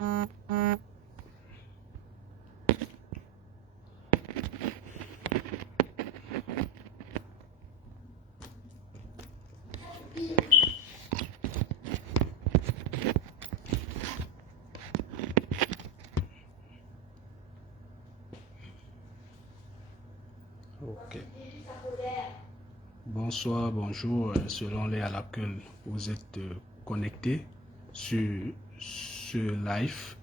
Ok. Bonsoir, bonjour, selon les à laquelle vous êtes connectés sur ce live.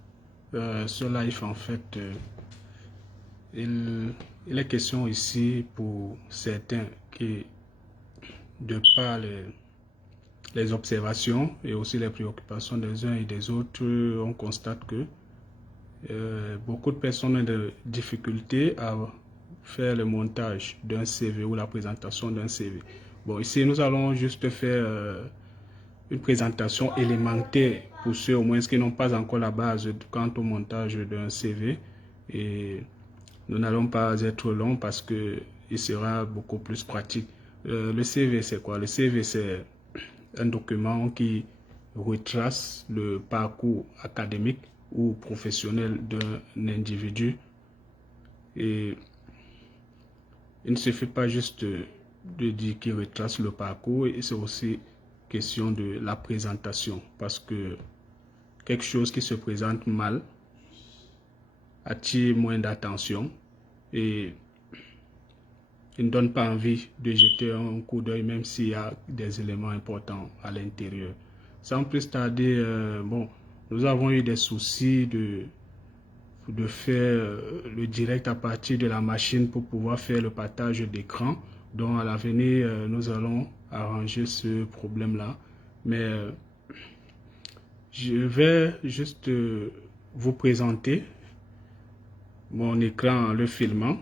Ce live, en fait, il est question ici pour certains qui, de par les observations et aussi les préoccupations des uns et des autres, on constate que beaucoup de personnes ont des difficultés à faire le montage d'un CV ou la présentation d'un CV. Bon, ici, nous allons juste faire une présentation élémentaire pour ceux au moins qui n'ont pas encore la base quant au montage d'un CV. Et nous n'allons pas être long parce que il sera beaucoup plus pratique. Le CV, c'est quoi? Le CV, c'est un document qui retrace le parcours académique ou professionnel d'un individu. Et il ne suffit pas juste de dire qu'il retrace le parcours, et c'est aussi question de la présentation, parce que quelque chose qui se présente mal attire moins d'attention et il ne donne pas envie de jeter un coup d'œil même s'il y a des éléments importants à l'intérieur. Sans plus tarder, bon, nous avons eu des soucis de faire le direct à partir de la machine pour pouvoir faire le partage d'écran. Donc à l'avenir, nous allons arranger ce problème-là. Mais je vais juste vous présenter mon écran en le filmant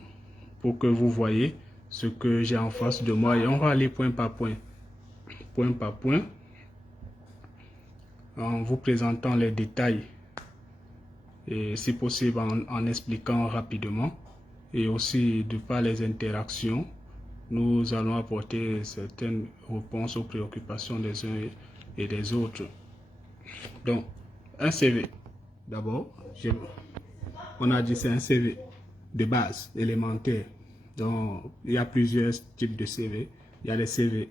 pour que vous voyez ce que j'ai en face de moi. Et on va aller point par point en vous présentant les détails et si possible en expliquant rapidement, et aussi de par les interactions, nous allons apporter certaines réponses aux préoccupations des uns et des autres. Donc, un CV, d'abord, on a dit c'est un CV de base, élémentaire. Donc, il y a plusieurs types de CV. Il y a les CV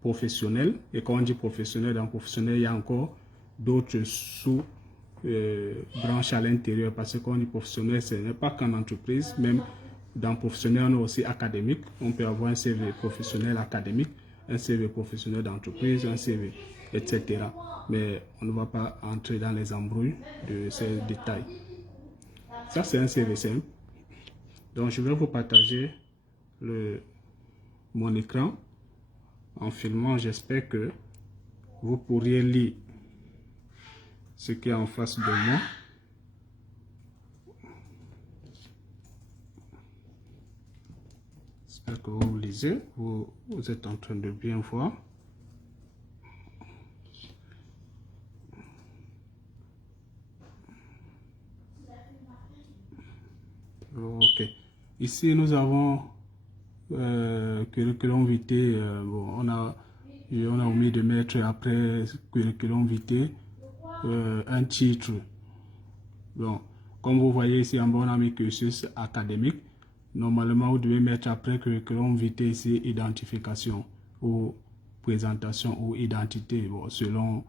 professionnels, et quand on dit professionnel, dans professionnel, il y a encore d'autres sous branche à l'intérieur, parce que quand on dit professionnel, ce n'est pas qu'en entreprise, même dans professionnel, on a aussi académique. On peut avoir un CV professionnel académique, un CV professionnel d'entreprise, un CV, etc. Mais on ne va pas entrer dans les embrouilles de ces détails. Ça, c'est un CV simple. Donc, je vais vous partager mon écran en filmant. J'espère que vous pourriez lire ce qui est en face de moi. J'espère que vous lisez, vous êtes en train de bien voir. Ok. Ici, nous avons curriculum vitae. Bon, on a omis de mettre après curriculum vitae un titre. Bon, comme vous voyez ici en bas, on a mis cursus académique. Normalement, vous devez mettre après curriculum vitae ici identification ou présentation ou identité, bon, selon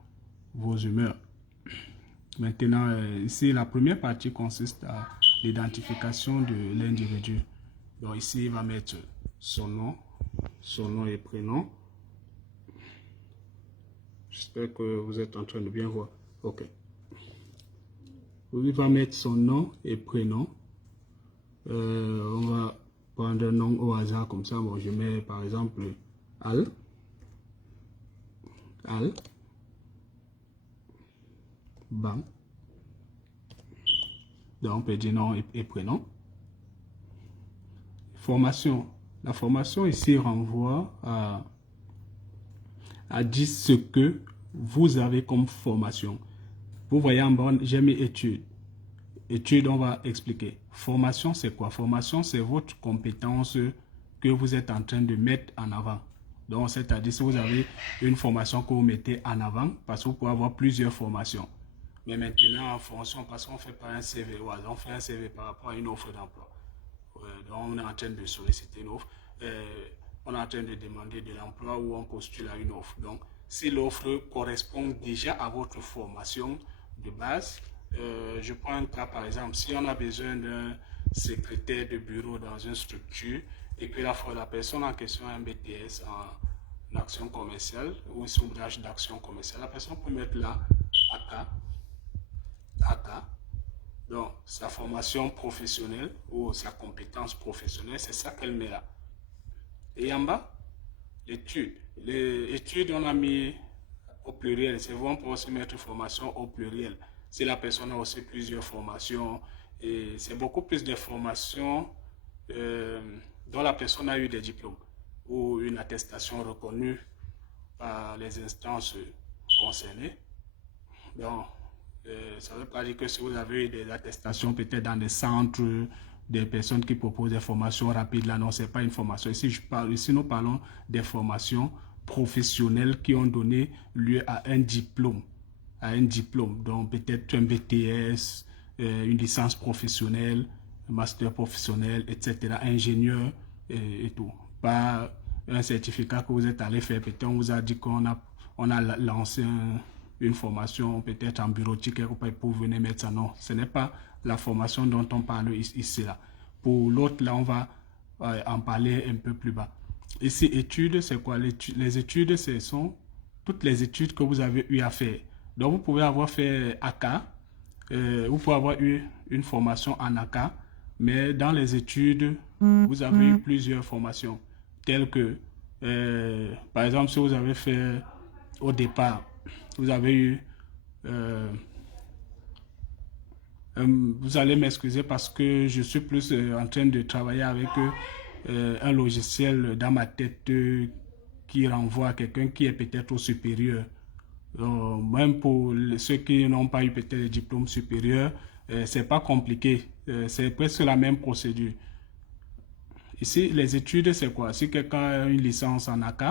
vos humeurs. Maintenant, ici, la première partie consiste à l'identification de l'individu. Donc ici, il va mettre son nom et prénom. J'espère que vous êtes en train de bien voir. Ok. Il va mettre son nom et prénom. On va prendre un nom au hasard comme ça. Bon, je mets par exemple Al. Ban. Donc on peut dire nom et prénom. Formation. La formation ici renvoie à dire ce que vous avez comme formation. Vous voyez en bas, j'ai mis études. Études, on va expliquer. Formation, c'est quoi? Formation, c'est votre compétence que vous êtes en train de mettre en avant. Donc, c'est-à-dire si vous avez une formation que vous mettez en avant, parce que vous pouvez avoir plusieurs formations. Mais maintenant, en fonction, parce qu'on ne fait pas un CV, on fait un CV par rapport à une offre d'emploi. Donc, on est en train de solliciter une offre. On est en train de demander de l'emploi ou on postule à une offre. Donc, si l'offre correspond déjà à votre formation de base, je prends un cas par exemple, si on a besoin d'un secrétaire de bureau dans une structure et que la personne en question a un BTS en action commerciale ou un soubrage d'action commerciale, la personne peut mettre là AK. Donc, sa formation professionnelle ou sa compétence professionnelle, c'est ça qu'elle met là. Et en bas, l'étude. L'étude, on a mis au pluriel. C'est bon pour aussi mettre formation au pluriel. Si la personne a aussi plusieurs formations, et c'est beaucoup plus de formations dont la personne a eu des diplômes ou une attestation reconnue par les instances concernées. Donc, ça ne veut pas dire que si vous avez eu des attestations peut-être dans des centres, des personnes qui proposent des formations rapides, là non, ce n'est pas une formation. Ici, nous parlons des formations professionnelles qui ont donné lieu à un diplôme. Donc peut-être un BTS, une licence professionnelle, un master professionnel, etc., ingénieur et tout. Pas un certificat que vous êtes allé faire, peut-être on vous a dit on a lancé une formation peut-être en bureautique pour venir mettre ça. Non, ce n'est pas la formation dont on parle ici là. Pour l'autre, là, on va en parler un peu plus bas. Ici, études, c'est quoi? Les études, ce sont toutes les études que vous avez eu à faire. Donc, vous pouvez avoir fait AK, vous pouvez avoir eu une formation en AK, mais dans les études, vous avez eu plusieurs formations, telles que, par exemple, si vous avez fait au départ, vous avez eu, vous allez m'excuser parce que je suis plus en train de travailler avec un logiciel dans ma tête qui renvoie à quelqu'un qui est peut-être au supérieur. Même pour ceux qui n'ont pas eu peut-être le diplôme supérieur, c'est pas compliqué. C'est presque la même procédure. Ici, les études, c'est quoi? Si quelqu'un a une licence en AK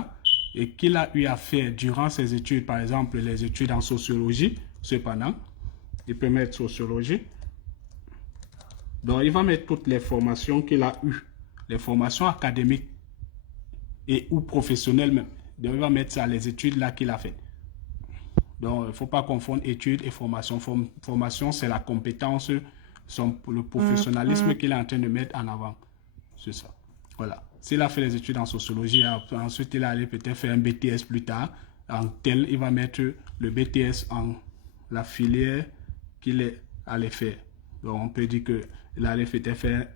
et qu'il a eu à faire durant ses études, par exemple les études en sociologie, cependant, il peut mettre sociologie. Donc, il va mettre toutes les formations qu'il a eues, les formations académiques et ou professionnelles même. Donc, il va mettre ça, les études là qu'il a fait. Donc, il ne faut pas confondre études et formation. Formation, c'est la compétence, le professionnalisme qu'il est en train de mettre en avant. C'est ça. Voilà. S'il a fait les études en sociologie, ensuite il allait peut-être faire un BTS plus tard. En tel, il va mettre le BTS en la filière qu'il est allé faire. Donc, on peut dire qu'il allait peut-être faire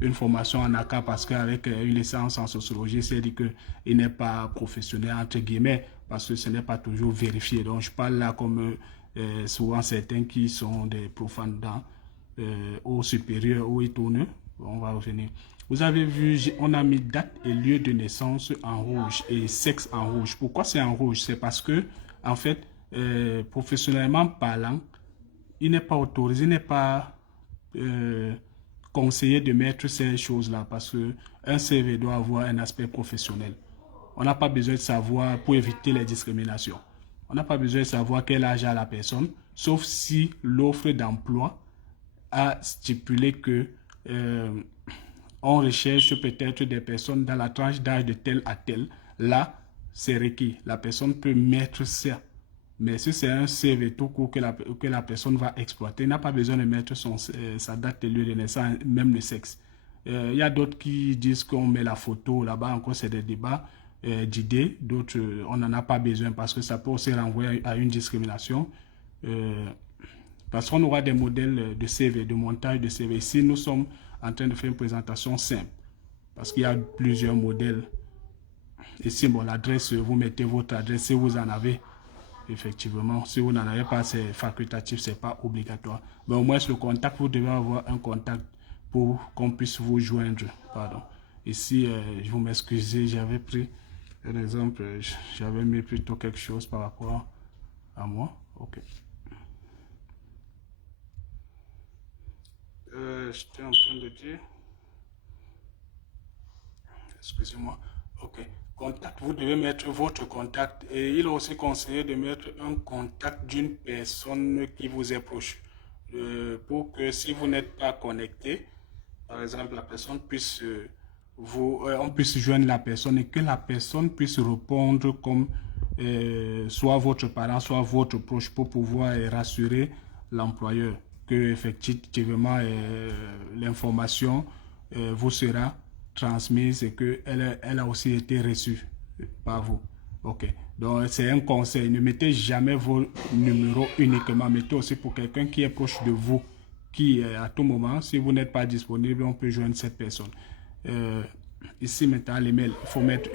une formation en AK parce qu'avec une licence en sociologie, c'est dit qu'il n'est pas professionnel, entre guillemets, parce que ce n'est pas toujours vérifié. Donc, je parle là comme souvent certains qui sont des profanes dans au supérieur où ils tournent. On va revenir. Vous avez vu, on a mis date et lieu de naissance en rouge et sexe en rouge. Pourquoi c'est en rouge? C'est parce que, en fait, professionnellement parlant, il n'est pas autorisé, il n'est pas conseillé de mettre ces choses-là parce qu'un CV doit avoir un aspect professionnel. On n'a pas besoin de savoir pour éviter les discriminations. On n'a pas besoin de savoir quel âge a la personne, sauf si l'offre d'emploi a stipulé que on recherche peut-être des personnes dans la tranche d'âge de tel à tel. Là, c'est requis. La personne peut mettre ça. Mais si c'est un CV tout court que la personne va exploiter, il n'a pas besoin de mettre sa date de lieu de naissance, même le sexe. Il y a d'autres qui disent qu'on met la photo là-bas, encore c'est des débats d'idées. D'autres, on n'en a pas besoin parce que ça peut aussi renvoyer à une discrimination. Parce qu'on aura des modèles de CV, de montage de CV. Ici, nous sommes en train de faire une présentation simple. Parce qu'il y a plusieurs modèles. Ici, bon, l'adresse, vous mettez votre adresse si vous en avez. Effectivement, si vous n'en avez pas, c'est facultatif, c'est pas obligatoire. Mais au moins, le contact, vous devez avoir un contact pour qu'on puisse vous joindre. Pardon. Ici, je vous m'excusez, j'avais pris un exemple, j'avais mis plutôt quelque chose par rapport à moi. Ok. J'étais en train de dire, excusez-moi, Ok. Contact, vous devez mettre votre contact et il est aussi conseillé de mettre un contact d'une personne qui vous est proche. Pour que si vous n'êtes pas connecté, par exemple, la personne puisse on puisse joindre la personne et que la personne puisse répondre comme soit votre parent, soit votre proche pour pouvoir rassurer l'employeur que effectivement l'information vous sera transmise et qu'elle elle a aussi été reçue par vous. Ok. Donc, c'est un conseil. Ne mettez jamais vos numéros uniquement. Mettez aussi pour quelqu'un qui est proche de vous, qui, à tout moment, si vous n'êtes pas disponible, on peut joindre cette personne. Euh, Ici, maintenant, les mails, il faut mettre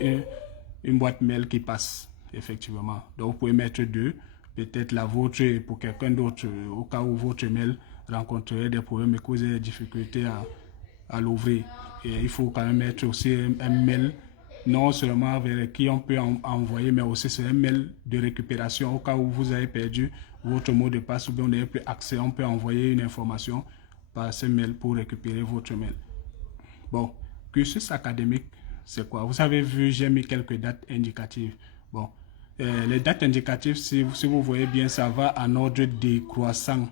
une boîte mail qui passe, effectivement. Donc, vous pouvez mettre deux, peut-être la vôtre et pour quelqu'un d'autre, au cas où votre mail rencontrerait des problèmes et que vous avez des difficultés à l'ouvrir. Et il faut quand même mettre aussi un mail, non seulement vers qui on peut envoyer, mais aussi c'est un mail de récupération au cas où vous avez perdu votre mot de passe ou bien vous n'avez plus accès, on peut envoyer une information par ce mail pour récupérer votre mail. Bon, cursus académique, c'est quoi? Vous avez vu, j'ai mis quelques dates indicatives. Bon, les dates indicatives, si vous voyez bien, ça va en ordre décroissant.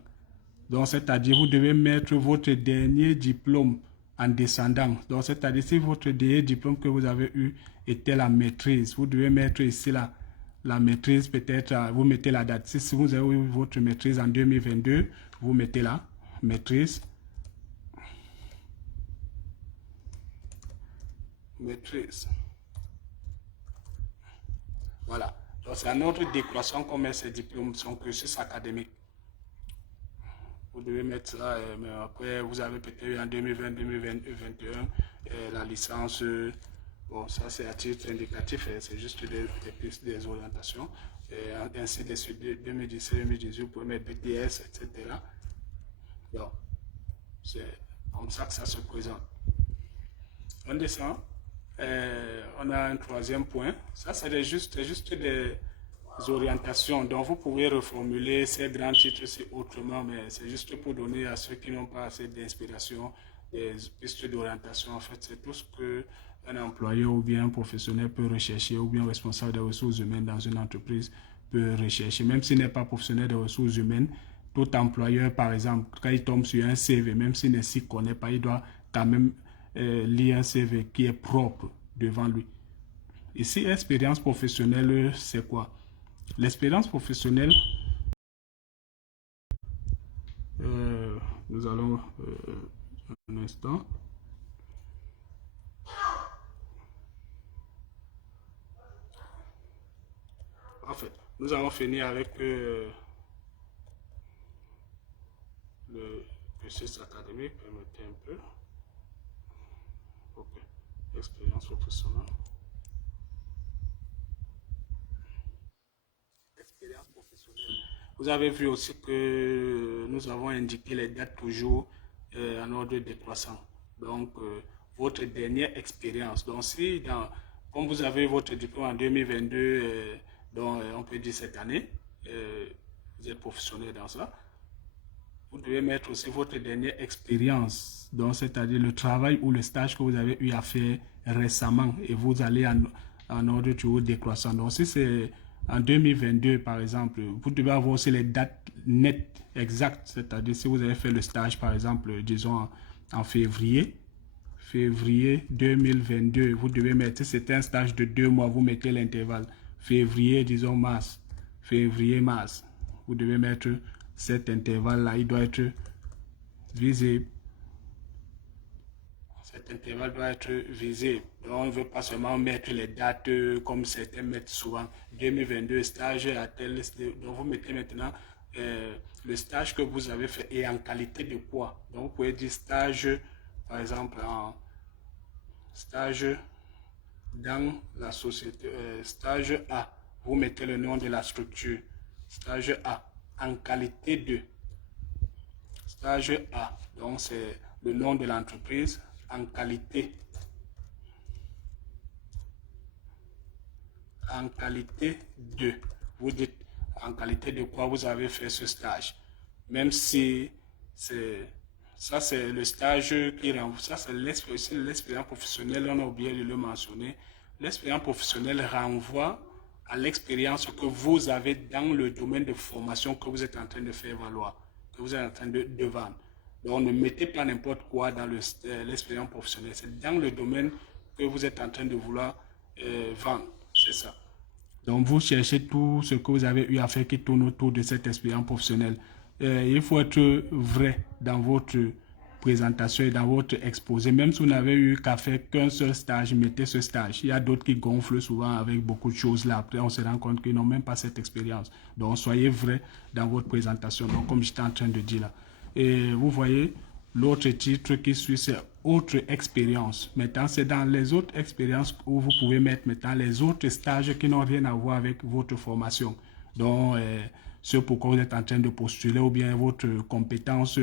Donc, c'est-à-dire, vous devez mettre votre dernier diplôme en descendant. Donc, c'est-à-dire, si votre dernier diplôme que vous avez eu était la maîtrise, vous devez mettre ici la maîtrise, peut-être, vous mettez la date. Si vous avez eu votre maîtrise en 2022, vous mettez la maîtrise. Maîtrise. Voilà. Donc, c'est un ordre décroissant qu'on met ces diplômes, son cursus académique. Vous devez mettre ça, mais après, vous avez peut-être eu en 2020, 2021, la licence. Bon, ça, c'est à titre indicatif, c'est juste des pistes, des orientations. Et ainsi de suite, 2017, 2018, vous pouvez mettre BTS, etc. Donc, c'est comme ça que ça se présente. On descend. On a un troisième point. Ça, c'est juste des orientations. Donc, vous pouvez reformuler ces grands titres autrement, mais c'est juste pour donner à ceux qui n'ont pas assez d'inspiration des pistes d'orientation. En fait, c'est tout ce qu'un employeur ou bien un professionnel peut rechercher ou bien un responsable des ressources humaines dans une entreprise peut rechercher. Même s'il n'est pas professionnel des ressources humaines, tout employeur, par exemple, quand il tombe sur un CV, même s'il ne s'y connaît pas, il doit quand même lire un CV qui est propre devant lui. Ici, expérience professionnelle, c'est quoi? L'expérience professionnelle, nous allons un instant. En fait, nous allons finir avec le cursus académique. Permettez un peu. Ok. Expérience professionnelle. Expérience professionnelle. Vous avez vu aussi que nous avons indiqué les dates toujours en ordre décroissant. Donc, votre dernière expérience. Donc, si, comme vous avez votre diplôme en 2022, donc on peut dire cette année, vous êtes professionnel dans ça, vous devez mettre aussi votre dernière expérience, donc c'est-à-dire le travail ou le stage que vous avez eu à faire récemment et vous allez en ordre toujours décroissant. Donc si c'est en 2022 par exemple, vous devez avoir aussi les dates nettes exactes, c'est-à-dire si vous avez fait le stage par exemple, disons en février, février 2022, vous devez mettre, si c'est un stage de 2 mois, vous mettez l'intervalle. Février, disons mars. Février, mars. Vous devez mettre cet intervalle-là, il doit être visible. Cet intervalle doit être visible. Donc, on ne veut pas seulement mettre les dates comme certains mettent souvent. 2022, stage à tel. Donc, vous mettez maintenant le stage que vous avez fait et en qualité de quoi. Donc, vous pouvez dire stage, par exemple, en stage dans la société, stage A, vous mettez le nom de la structure, stage A, en qualité de, stage A, donc c'est le nom de l'entreprise, en qualité de, vous dites en qualité de quoi vous avez fait ce stage, même si c'est ça, c'est le stage qui renforce. Ça, c'est l'expérience professionnelle. On a oublié de le mentionner. l'expérience professionnelle renvoie à l'expérience que vous avez dans le domaine de formation que vous êtes en train de faire valoir, que vous êtes en train de vendre. Donc, ne mettez pas n'importe quoi dans l'expérience professionnelle. C'est dans le domaine que vous êtes en train de vouloir vendre. C'est ça. Donc, vous cherchez tout ce que vous avez eu à faire qui tourne autour de cette expérience professionnelle. Il faut être vrai dans votre présentation et dans votre exposé. Même si vous n'avez eu qu'à faire qu'un seul stage, mettez ce stage. Il y a d'autres qui gonflent souvent avec beaucoup de choses là. Après, on se rend compte qu'ils n'ont même pas cette expérience. Donc, soyez vrai dans votre présentation. Donc, comme j'étais en train de dire là. Et vous voyez, l'autre titre qui suit, c'est autre expérience. Maintenant, c'est dans les autres expériences où vous pouvez mettre maintenant les autres stages qui n'ont rien à voir avec votre formation. Donc, ce pourquoi vous êtes en train de postuler ou bien votre compétence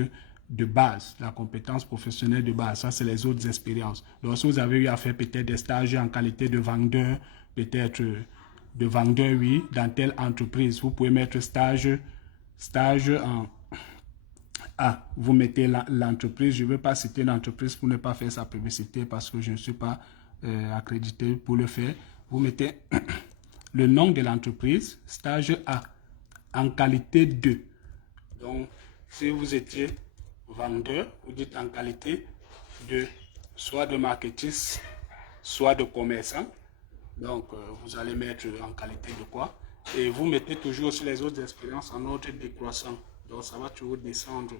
de base, la compétence professionnelle de base. Ça, c'est les autres expériences. Donc, si vous avez eu à faire peut-être des stages en qualité de vendeur, peut-être de vendeur, oui, dans telle entreprise, vous pouvez mettre stage en ah, vous mettez l'entreprise. Je ne veux pas citer l'entreprise pour ne pas faire sa publicité parce que je ne suis pas accrédité pour le faire. Vous mettez le nom de l'entreprise, stage A, en qualité de. Donc, si vous étiez vendeur, vous dites en qualité de, soit de marketing, soit de commerçant. Donc, vous allez mettre en qualité de quoi. Et vous mettez toujours aussi les autres expériences en ordre décroissant. Donc, ça va toujours descendre.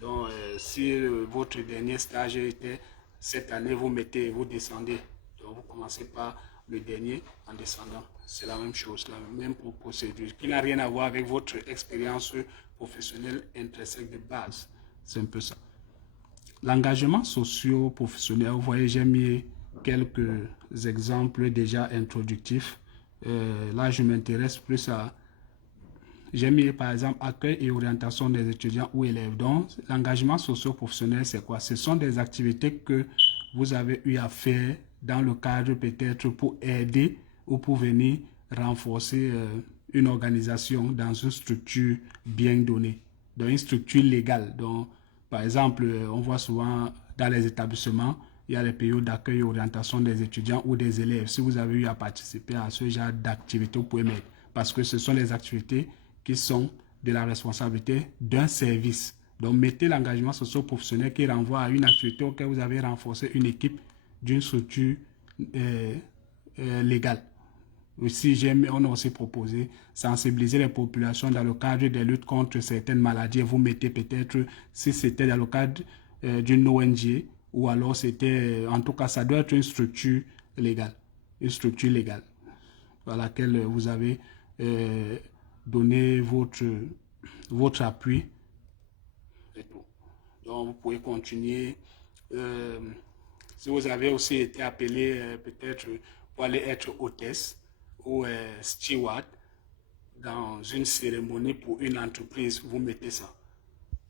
Donc, si votre dernier stage était cette année, vous mettez, vous descendez. Donc, vous commencez par le dernier en descendant. C'est la même chose, la même procédure qui n'a rien à voir avec votre expérience professionnelle intrinsèque de base. C'est un peu ça. L'engagement socio-professionnel, vous voyez, j'ai mis quelques exemples déjà introductifs. Là, je m'intéresse plus à... J'ai mis par exemple accueil et orientation des étudiants ou élèves. Donc, l'engagement socio-professionnel, c'est quoi? Ce sont des activités que vous avez eu à faire dans le cadre peut-être pour aider ou pour venir renforcer une organisation dans une structure bien donnée, dans une structure légale. Donc, par exemple, on voit souvent dans les établissements, il y a les périodes d'accueil et orientation des étudiants ou des élèves. Si vous avez eu à participer à ce genre d'activités, vous pouvez mettre. Parce que ce sont les activités qui sont de la responsabilité d'un service. Donc, mettez l'engagement socio-professionnel qui renvoie à une activité auquel vous avez renforcé une équipe d'une structure légale. Aussi, on a aussi proposé sensibiliser les populations dans le cadre des luttes contre certaines maladies. Vous mettez peut-être, si c'était dans le cadre d'une ONG, ou alors c'était, en tout cas, ça doit être une structure légale. Une structure légale à laquelle vous avez donné votre appui. Et tout. Donc, vous pouvez continuer. Si vous avez aussi été appelé peut-être pour aller être hôtesse ou steward dans une cérémonie pour une entreprise, vous mettez ça.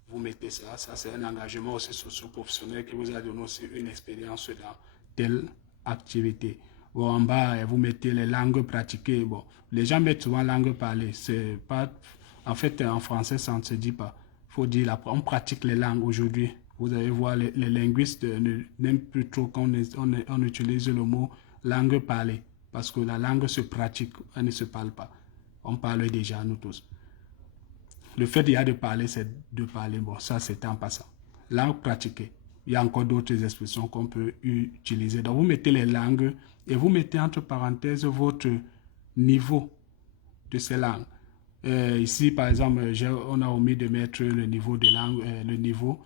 Vous mettez ça. Ça, c'est un engagement aussi socio-professionnel qui vous a donné aussi une expérience dans telle activité. Bon, en bas, vous mettez les langues pratiquées. Bon, les gens mettent souvent langue parlée. C'est pas, en fait, en français, ça ne se dit pas. Il faut dire, on pratique les langues aujourd'hui. Vous allez voir, les linguistes n'aiment plus trop qu'on on utilise le mot langue parlée. Parce que la langue se pratique, elle ne se parle pas. On parle déjà, nous tous. Le fait de parler, c'est de parler. Bon, ça, c'était en passant. Langue pratiquée. Il y a encore d'autres expressions qu'on peut utiliser. Donc, vous mettez les langues et vous mettez entre parenthèses votre niveau de ces langues. Ici, par exemple, on a omis de mettre le niveau de langue, le niveau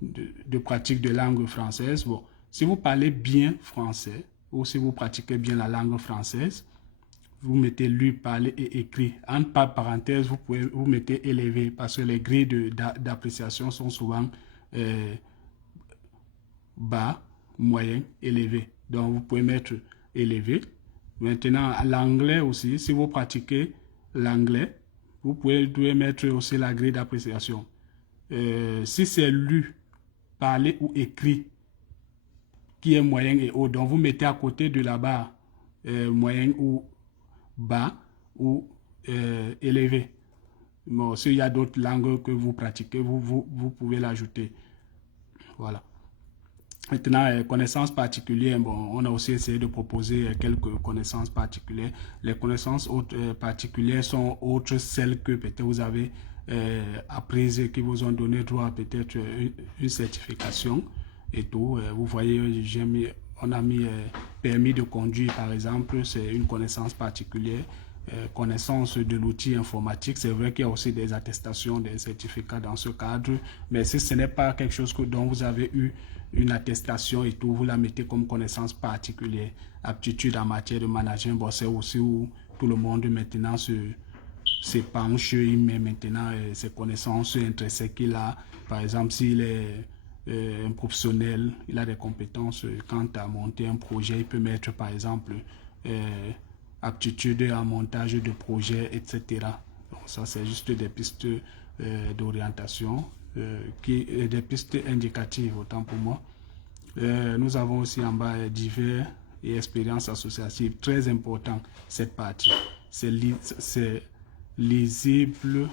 de pratique de langue française. Bon, si vous parlez bien français ou si vous pratiquez bien la langue française, vous mettez lu, parler et écrit. Entre parenthèses, vous mettez élevé parce que les grilles d'appréciation sont souvent bas, moyen, élevé. Donc, vous pouvez mettre élevé. Maintenant, l'anglais aussi, si vous pratiquez l'anglais, vous pouvez mettre aussi la grille d'appréciation. Si c'est lu, parler ou écrit, qui est moyen et haut, donc vous mettez à côté de la barre moyen ou bas ou élevé. Bon, s'il y a d'autres langues que vous pratiquez, vous pouvez l'ajouter. Voilà. Maintenant, connaissances particulières, bon, on a aussi essayé de proposer quelques connaissances particulières. Les connaissances particulières sont autres celles que peut-être vous avez apprises, qui vous ont donné droit à peut-être une certification et tout. Vous voyez, on a mis permis de conduire, par exemple, c'est une connaissance particulière. Connaissance de l'outil informatique, c'est vrai qu'il y a aussi des attestations, des certificats dans ce cadre, mais si ce n'est pas quelque chose dont vous avez eu une attestation et tout, vous la mettez comme connaissance particulière. Aptitude en matière de management, bon, c'est aussi où tout le monde maintenant s'épanche, il met maintenant ses connaissances intrinsèques qu'il a. Par exemple, s'il est un professionnel, il a des compétences quant à monter un projet, il peut mettre par exemple aptitude en montage de projet, etc. Donc ça, c'est juste des pistes d'orientation, des pistes indicatives, autant pour moi. Nous avons aussi en bas divers et expériences associatives. Très important, cette partie. C'est lisible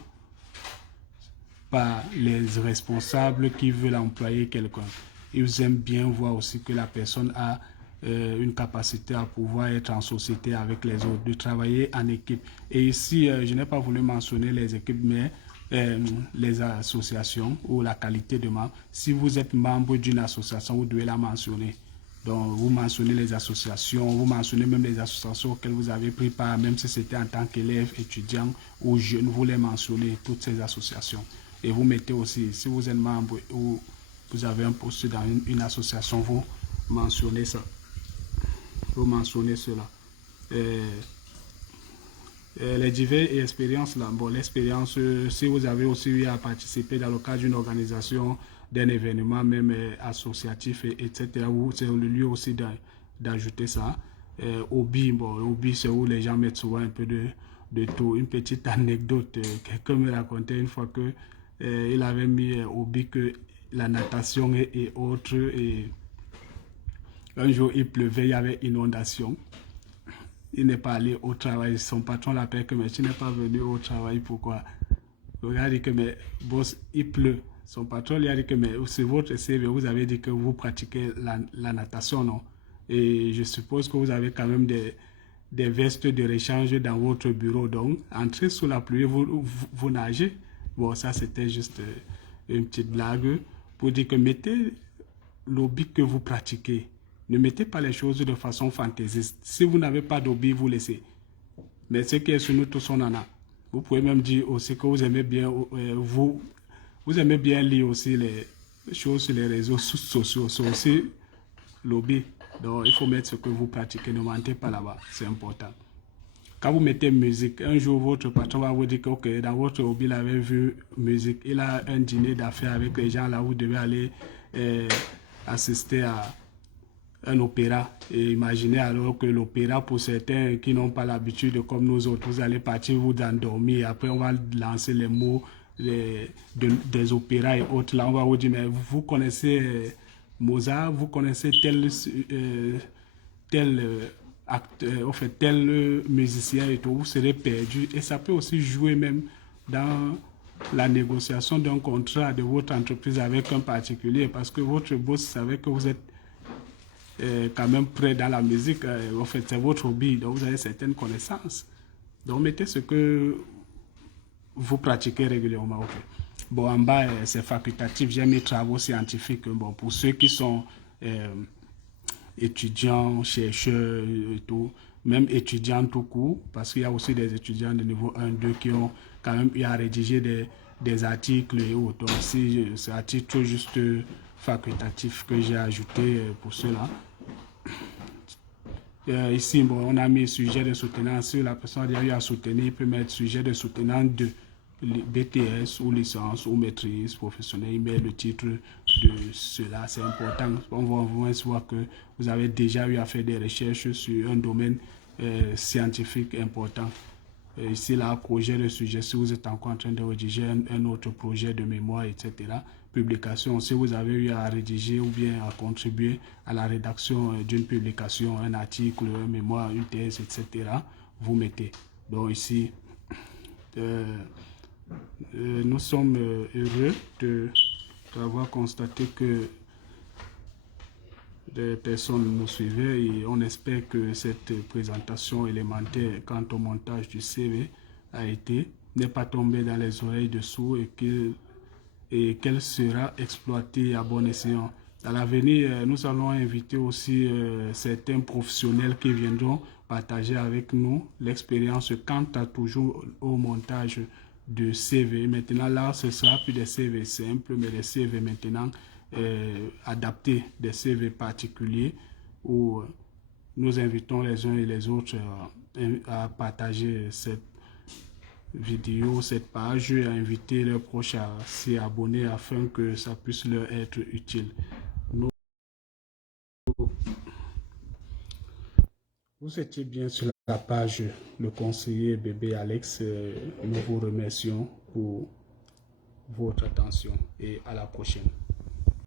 par les responsables qui veulent employer quelqu'un. Ils aiment bien voir aussi que la personne a une capacité à pouvoir être en société avec les autres, de travailler en équipe. Et ici, je n'ai pas voulu mentionner les équipes, mais les associations ou la qualité de membre. Si vous êtes membre d'une association, vous devez la mentionner. Donc, vous mentionnez les associations, vous mentionnez même les associations auxquelles vous avez pris part, même si c'était en tant qu'élève, étudiant ou jeune, vous les mentionnez, toutes ces associations. Et vous mettez aussi, si vous êtes membre ou vous avez un poste dans une association, vous mentionnez ça. Vous mentionnez cela. Les diverses expériences là, bon, l'expérience, si vous avez aussi eu à participer dans le cadre d'une organisation, d'un événement même associatif, etc., c'est le lieu aussi d'ajouter ça. Hobby, bon, hobby, c'est où les gens mettent souvent un peu de tout. Une petite anecdote, quelqu'un me racontait une fois que il avait mis hobby que la natation et autres, et un jour il pleuvait, il y avait inondation. Il n'est pas allé au travail. Son patron l'appelle que mais tu n'es pas venu au travail, pourquoi? Il a dit que mais boss, il pleut. Son patron lui a dit que mais c'est votre CV, vous avez dit que vous pratiquez la natation, non? Et je suppose que vous avez quand même des vestes de rechange dans votre bureau. Donc, entrez sous la pluie, vous nagez. Bon, ça c'était juste une petite blague pour dire que mettez l'hobby que vous pratiquez. Ne mettez pas les choses de façon fantaisiste. Si vous n'avez pas d'hobby, vous laissez. Mais ce qui est sur nous tous, on en a. Vous pouvez même dire aussi que vous aimez bien, vous aimez bien lire aussi les choses sur les réseaux sociaux. C'est aussi l'hobby. Donc, il faut mettre ce que vous pratiquez. Ne mentez pas là-bas. C'est important. Quand vous mettez musique, un jour, votre patron va vous dire que okay, dans votre hobby, il avait vu musique. Il a un dîner d'affaires avec les gens là où vous devez aller assister à un opéra. Et imaginez alors que l'opéra, pour certains qui n'ont pas l'habitude, comme nous autres, vous allez partir vous endormir. Après, on va lancer les mots des opéras et autres. Là, on va vous dire, mais vous connaissez Mozart, vous connaissez tel musicien et tout, vous serez perdu. Et ça peut aussi jouer même dans la négociation d'un contrat de votre entreprise avec un particulier, parce que votre boss savait que vous êtes quand même près dans la musique. En fait, c'est votre hobby, donc vous avez certaines connaissances. Donc, mettez ce que vous pratiquez régulièrement. Okay. Bon, en bas, c'est facultatif. J'ai mis travaux scientifiques. Bon, pour ceux qui sont étudiants, chercheurs et tout, même étudiants tout court, parce qu'il y a aussi des étudiants de niveau 1, 2 qui ont quand même eu à rédiger des articles et autres. Donc, c'est à titre juste facultatif que j'ai ajouté pour cela. Ici, bon, on a mis sujet de soutenance. Si la personne a eu à soutenir, il peut mettre sujet de soutenance de BTS ou licence ou maîtrise professionnelle. Il met le titre de cela. C'est important. On va moins voir que vous avez déjà eu à faire des recherches sur un domaine scientifique important. Ici, là, projet de sujet, si vous êtes encore en train de rédiger un autre projet de mémoire, etc. Publication, si vous avez eu à rédiger ou bien à contribuer à la rédaction d'une publication, un article, un mémoire, une thèse, etc., vous mettez. Donc ici, nous sommes heureux d'avoir constaté que des personnes nous suivaient et on espère que cette présentation élémentaire quant au montage du CV n'est pas tombée dans les oreilles de sourds et qu'elle sera exploitée à bon escient. À l'avenir, nous allons inviter aussi certains professionnels qui viendront partager avec nous l'expérience quant à toujours au montage de CV. Maintenant, là, ce sera plus des CV simples, mais des CV maintenant adaptés, des CV particuliers où nous invitons les uns et les autres à partager cette vidéo, cette page, et à inviter leurs proches à s'y abonner afin que ça puisse leur être utile. Vous étiez bien sur la page Le Conseiller Bébé Alex. Nous vous remercions pour votre attention et à la prochaine.